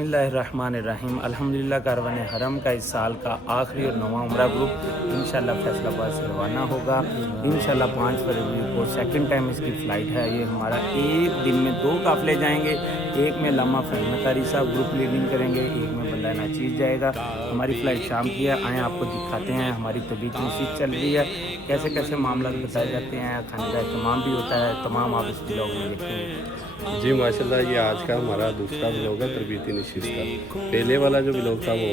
बिस्मिल्लाहिर्रहमानिर्रहीम। अल्हम्दुलिल्लाह कारवान हरम का इस साल का आखिरी और नवा उम्रा ग्रुप इंशाल्लाह फैसलाबाद से रवाना होगा। इंशाल्लाह 5 फरवरी को सेकंड टाइम इसकी फ़्लाइट है। ये हमारा एक दिन में 2 काफ़िले जाएंगे। एक में लामा फ़हीम कारी साहब ग्रुप लीडिंग करेंगे, एक में बंदा नाचीज़ जाएगा। हमारी फ़्लाइट शाम की है। आएँ आपको दिखाते हैं हमारी तबीयत नशीद चल रही है, कैसे कैसे मामला बताए जाते हैं, खाने का अहतमाम भी होता है। तमाम आप इस ब्लॉग में देखेंगे। जी माशाल्लाह, ये आज का हमारा दूसरा व्लॉग है तरबीती नशीस का। पहले वाला जो व्लॉग था वो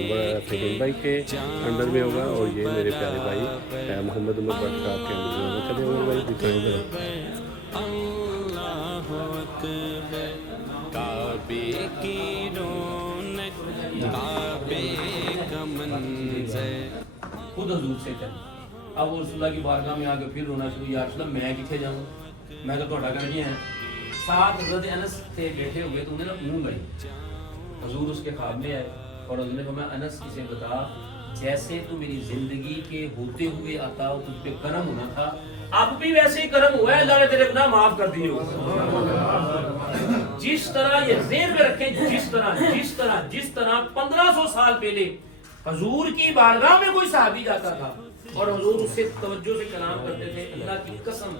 फहीम भाई के अंडर में होगा और ये मेरे प्यारे भाई मोहम्मद उमर भट्ट साहब के अंडर में होगा। चलिए उमर भाई दिखाएंगे। खुद हजूर से चल अब वो रसूलुल्लाह की बारगाह में आके फिर रोना शुरू, या रसूलुल्लाह मैं किथे जाऊँ, मैं तो ਤੁਹਾਡਾ कर गया है। साथ हजरत अनस थे बैठे हुए, तो उन्हें ना मुंह गई। हजूर उसके ख्वाब में आए और उन्होंने फरमाया अनस इसे बता, जैसे तू मेरी जिंदगी के होते हुए आता तुझ पे करम होना था, अब भी वैसे ही करम हुआ है, अल्लाह ने तेरे गुनाह माफ कर दिए। जिस तरह ये ज़हन में रखें, जिस तरह 1500 साल पहले हजूर की बारगाह में कोई सहाबी जाता था और हजूर उससे तवज्जो से कलाम करते थे, अल्लाह की कसम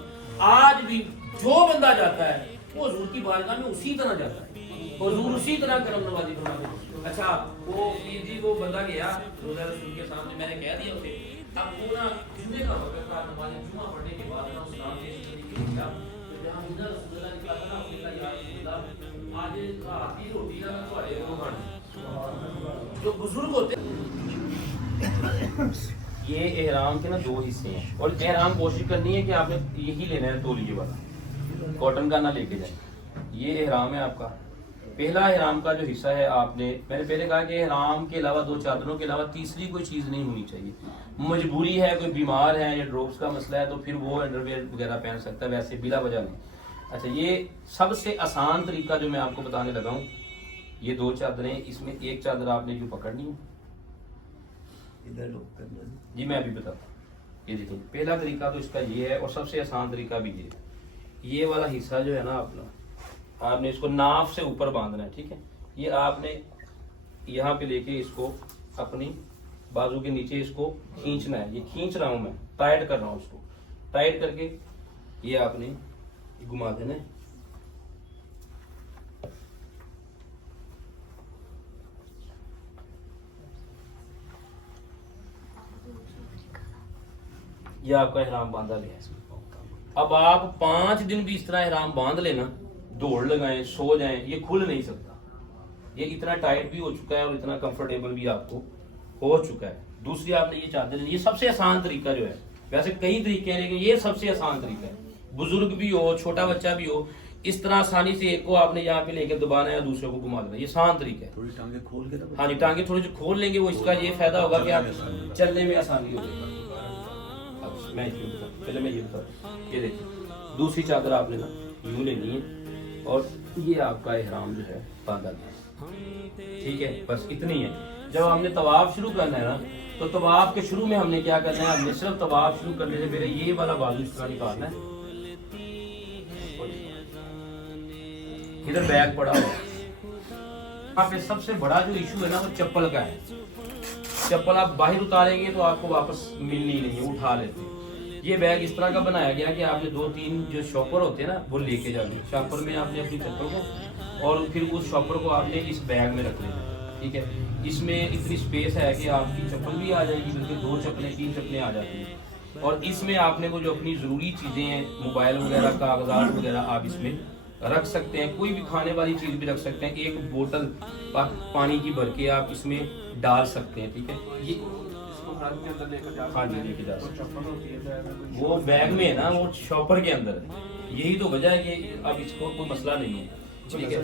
आज भी जो बंदा जाता है वो हजूर की बारगाह में उसी तरह जाता है, हजूर उसी तरह करम नवाजी फरमाते हैं। अच्छा वो पीर जी वो बंदा गया रोज़ा रसूल के सामने, मैंने कह दिया उसे अब पूरा जुमे का वक्त था, नमाज जुमा पढ़ने के बाद ना उस नाम से किया तो जहां मुझे रसूलुल्लाह निकला था ना, उसने कहा या रसूलुल्लाह आज रात की रोटी का तो आए वो खाने जो बुजुर्ग होते। ये एहराम के ना 2 हिस्से हैं और एहराम कोशिश करनी है कि आपने यही लेना है, तौलिए वाला, कॉटन का ना लेके जाए। ये एहराम है आपका। पहला एहराम का जो हिस्सा है, आपने मैंने पहले कहा कि एहराम के अलावा 2 चादरों के अलावा तीसरी कोई चीज़ नहीं होनी चाहिए। मजबूरी है, कोई बीमार है या ड्रॉप्स का मसला है तो फिर वो अंडरवेयर वगैरह पहन सकता है, वैसे बिला वजह नहीं। अच्छा ये सबसे आसान तरीका जो मैं आपको बताने लगा हूँ, ये 2 चादरें, इसमें एक चादर आपने यूँ पकड़नी है, जी मैं अभी बताता हूँ। ये देखिए पहला तरीका तो इसका ये है और सबसे आसान तरीका भी ये वाला हिस्सा जो है ना अपना, आपने इसको नाफ से ऊपर बांधना है, ठीक है। ये आपने यहाँ पे लेके इसको अपनी बाजू के नीचे इसको खींचना है। ये खींच रहा हूँ मैं, टाइट कर रहा हूँ इसको, टाइट करके ये आपने घुमा देना है। ये आपका एहराम बांधा गया है। अब आप 5 दिन भी इस तरह एहराम बांध लेना, दौड़ लगाएं, सो जाएं, ये खुल नहीं सकता। ये इतना टाइट भी हो चुका है और इतना कंफर्टेबल भी आपको हो चुका है। दूसरी आपने ये चादर, ये सबसे आसान तरीका जो है, वैसे कई तरीके हैं लेकिन ये सबसे आसान तरीका है। बुजुर्ग भी हो, छोटा बच्चा भी हो, इस तरह आसानी से एक को आपने यहाँ पे लेके दबाना है, दूसरे को घुमा देना, ये आसान तरीका है। थोड़ी टांगे खोल के, हाँ जी टांगे थोड़ी सी खोल लेंगे, वो इसका ये फायदा होगा कि आप चलने में आसानी होगी। पहले मैं ये बता, ये देखिए दूसरी चादर आपने ना यूं लेनी है और ये आपका एहराम जो है बांधा गया, ठीक है। बस इतनी है। जब हमने तवाफ शुरू करना है ना, तो तवाफ के शुरू में हमने क्या करना है, हमने सिर्फ तवाफ शुरू करने से पहले ये वाला बाजू इस तरह निकालना है। इधर बैग पड़ा हुआ है। यहाँ पे सबसे बड़ा जो इशू है ना वो चप्पल का है। चप्पल आप बाहर उतारेंगे तो आपको वापस मिलनी नहीं, उठा लेते हैं। ये बैग इस तरह का बनाया गया कि आपने 2-3 जो शॉपर होते हैं ना वो लेके जाने, शॉपर में आपने अपनी चप्पल को और फिर उस शॉपर को आपने इस बैग में रख लेना, ठीक है। इसमें इतनी स्पेस है कि आपकी चप्पल भी आ जाएगी, बल्कि 2 चप्पलें 3 चप्पलें आ जाती हैं। और इसमें आपने वो जो अपनी ज़रूरी चीज़ें हैं, मोबाइल वगैरह, कागजात वगैरह आप इसमें रख सकते हैं। कोई भी खाने वाली चीज़ भी रख सकते हैं। एक बोतल पानी की भर के आप इसमें डाल सकते हैं, ठीक है। ये हाँ जी लेके जा सकते हैं। वो बैग में है ना, वो शॉपर के अंदर है। यही तो वजह है कि अब इसको कोई मसला नहीं है, ठीक है।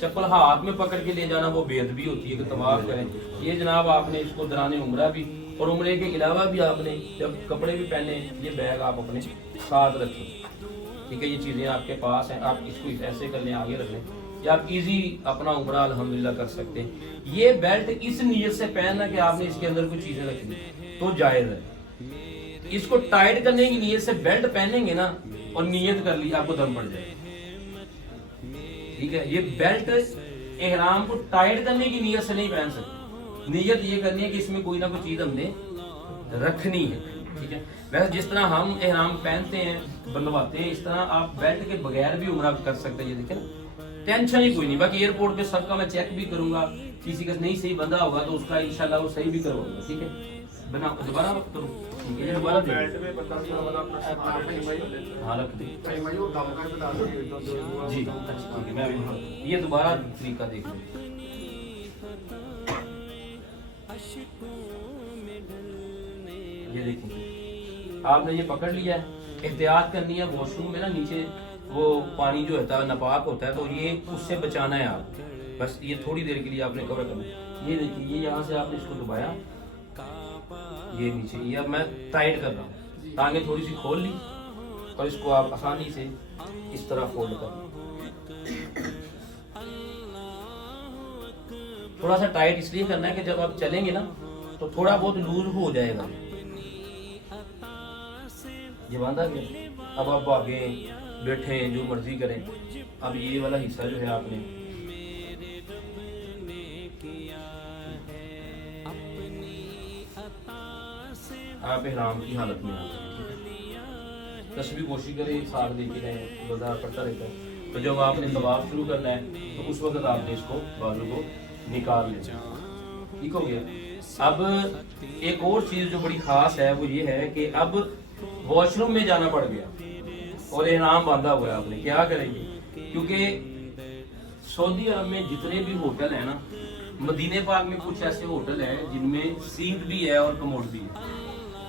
चप्पल हाथ में पकड़ के ले जाना वो बेअदबी होती है कि तवाफ करें। ये जनाब आपने इसको दौरान उम्रा भी और उम्रे के अलावा भी आपने जब कपड़े भी पहने, ये बैग आप अपने साथ रखें, ठीक है। ये चीज़ें आपके पास हैं, आप इसको ऐसे कर लें, आगे रख लें, या आप इजी अपना उम्रा अल्हम्दुलिल्लाह कर सकते हैं। ये बेल्ट इस नीयत से पहनना कि आपने इसके अंदर कुछ चीज़ें रखनी तो जायज़ है। इसको टाइट करने की नीयत से बेल्ट पहनेंगे ना और नीयत कर ली, आपको दम पड़ जाएगा। ٹھیک ہے. یہ بیلٹ احرام کو ٹائٹ کرنے کی نیت سے نہیں پہن سکتے. نیت یہ کرنی ہے کہ اس میں کوئی نہ کوئی چیز ہم نے رکھنی ہے. ٹھیک ہے. ویسے جس طرح ہم احرام پہنتے ہیں بندھواتے ہیں اس طرح آپ بیلٹ کے بغیر بھی عمرہ کر سکتے ہیں. یہ دیکھیں نا ٹینشن ہی کوئی نہیں. باقی ایئرپورٹ پہ سب کا میں چیک بھی کروں گا, کسی کا نہیں صحیح بندھا ہوگا تو اس کا انشاءاللہ وہ صحیح بھی کرواؤں گا. ٹھیک ہے. بنا دوبارہ وقت کروں. ٹھیک ہے. دوبارہ ہاں رکھ دیں جی. ٹھیک ہے میں یہ دوبارہ طریقہ دیکھ لوں. یہ دیکھیں آپ نے یہ پکڑ لیا ہے. احتیاط کرنی ہے واش روم میں نا نیچے وہ پانی جو ہوتا ہے ناپاک ہوتا ہے تو یہ اس سے بچانا ہے آپ. بس یہ تھوڑی دیر کے لیے آپ نے کور کرنا ہے. یہ دیکھیے یہ یہاں سے آپ نے اس کو دبایا یہ نیچے. یہ اب میں ٹائٹ کر رہا ہوں. ٹانگیں تھوڑی سی کھول لی اور اس کو آپ آسانی سے اس طرح فولڈ کر لیں. تھوڑا سا ٹائٹ اس لیے کرنا ہے کہ جب آپ چلیں گے نا تو تھوڑا بہت لوز ہو جائے گا. یہ باندھا گیا. اب آپ آگے بیٹھے جو مرضی کریں. اب یہ والا حصہ جو ہے آپ نے آپ احرام کی حالت میں تسبیح کوشش کریں ساتھ لے کے رہیں بازار پڑتا رہتا ہے. تو جب آپ نے طواف شروع کرنا ہے تو اس وقت آپ نے اس کو بازو کو نکال لیں. ٹھیک ہو گیا. اب ایک اور چیز جو بڑی خاص ہے وہ یہ ہے کہ اب واش روم میں جانا پڑ گیا اور احرام باندھا ہوا ہے. آپ نے کیا کریں گے کیونکہ سعودی عرب میں جتنے بھی ہوٹل ہیں نا مدینے پاک میں کچھ ایسے ہوٹل ہیں جن میں سیٹ بھی ہے اور کموڈ بھی ہے.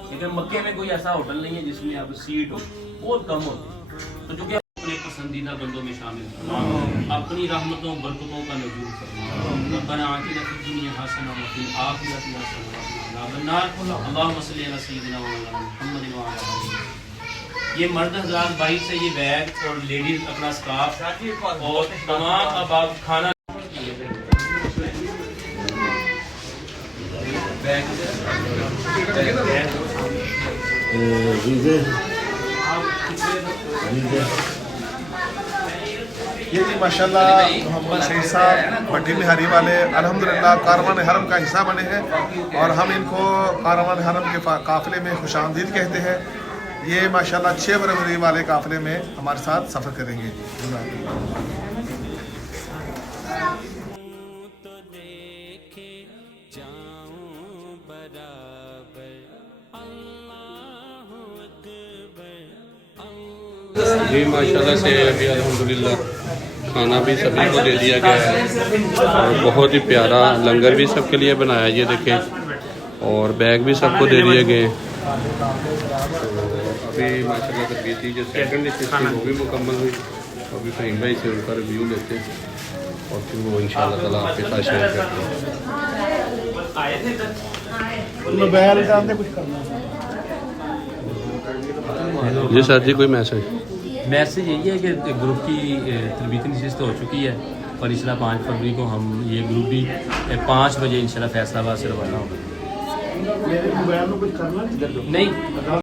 لیکن مکے میں کوئی ایسا ہوٹل نہیں ہے جس میں اب سیٹ ہو. بہت کم ہوتی. تو جو کہ اپنے پسندیدہ بندوں میں شامل فرما. اپنی رحمتوں برکتوں کا نزول فرما. ربنا آتنا فی الدنیا حسنہ وفی الآخرۃ حسنہ وقنا عذاب النار. اللہم صلی علی سیدنا مولانا محمد وعلی آلہ. یہ مرد حضرات باہر سے یہ بیگ اور لیڈیز اپنا اسکارف اور تمام اب آپ کھانا یہ جی ماشاءاللہ محمد شہید صاحب بٹی مہاری والے الحمدللہ کاروان حرم کا حصہ بنے ہیں اور ہم ان کو کاروان حرم کے قافلے میں خوش آمدید کہتے ہیں. یہ ماشاءاللہ 6 فروری والے قافلے میں ہمارے ساتھ سفر کریں گے. جی ماشاءاللہ سے ابھی الحمدللہ کھانا بھی سبھی کو دے دیا گیا ہے اور بہت ہی پیارا لنگر بھی سب کے لیے بنایا. یہ دیکھیں اور بیگ بھی سب کو دے دیے گئے. ابھی ماشاءاللہ تربیتی جو سیکنڈ نشست تھی وہ بھی مکمل ہوئی. ابھی فہیم بھائی سے ان کا ریویو لیتے ہیں اور پھر وہ انشاءاللہ تعالیٰ آپ کے ساتھ شیئر کرتے ہیں. جی سر جی کوئی میسج یہی ہے کہ گروپ کی تربیتی نشست ہو چکی ہے اور انشاءاللہ 5 فروری کو ہم یہ گروپ بھی 5 بجے انشاءاللہ فیصل آباد سے روانہ ہوگا. نہیں